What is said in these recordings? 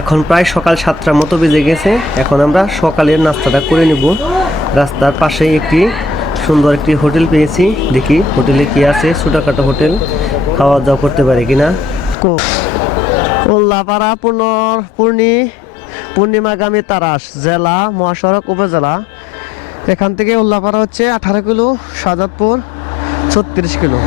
এখন প্রায় সকাল 7টার মতো বেজে গেছে। এখন আমরা সকালের নাস্তাটা করে নেব। রাস্তার পাশেই একটি সুন্দর একটি হোটেল পেয়েছি, দেখি হোটেলে কি আছে। ছোটখাটো হোটেল, খাওয়া দাওয়া করতে পারে কিনা। উল্লাপাড়া পূর্ণিমাগামী তারাস, জেলা মহাসড়ক উপজেলা। এখান থেকে উল্লাপাড়া হচ্ছে 18 কিলো, শাহজাদপুর 36 কিলো।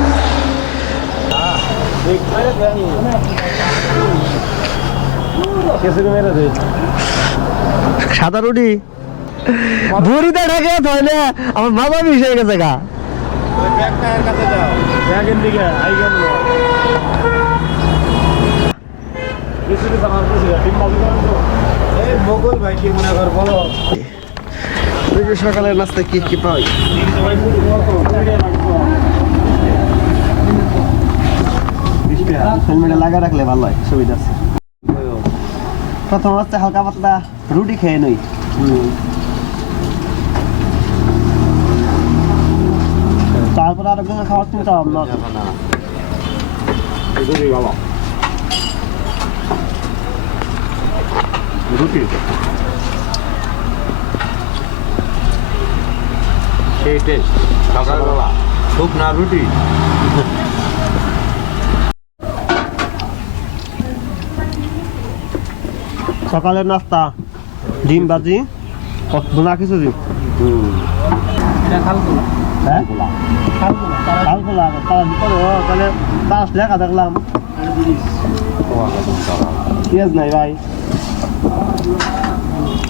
সাদা রুটি ভুড়িতে ঢাকে তাহলে আমার বাবা মিশে গেছে গা। সকালের নাস্তা কি কি পাই? হেলমেটে লাগা রাখলে ভালো হয়, সুবিধা আছে। প্রথম হচ্ছে হালকা পাতলা রুটি খেয়ে নই। তারপরে আরো কিছু খাওয়ার চিন্তা ভাবনা আছে। রুটি সেই টেস্ট সকালবেলা খুব না রুটি। সকালের নাস্তা ডিম ভাজি, বোনা খিচুড়ি। লেখা দেখলাম পেঁয়াজ নাই ভাই।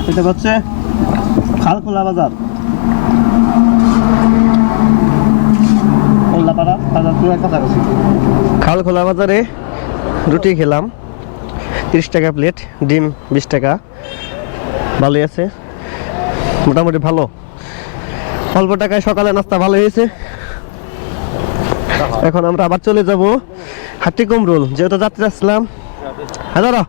এটা হচ্ছে খালখোলা বাজার, খালখোলা বাজারে রুটি খেলাম, 30 টাকা প্লেট, ডিম 20 টাকা। ভালোই আছে, মোটামুটি ভালো। অল্প টাকায় সকালে নাস্তা ভালো হয়েছে। এখন আমরা আবার চলে যাব হাটি কুমরুল, যেহেতু যাত্রী আসলাম। হ্যাঁ দাদা।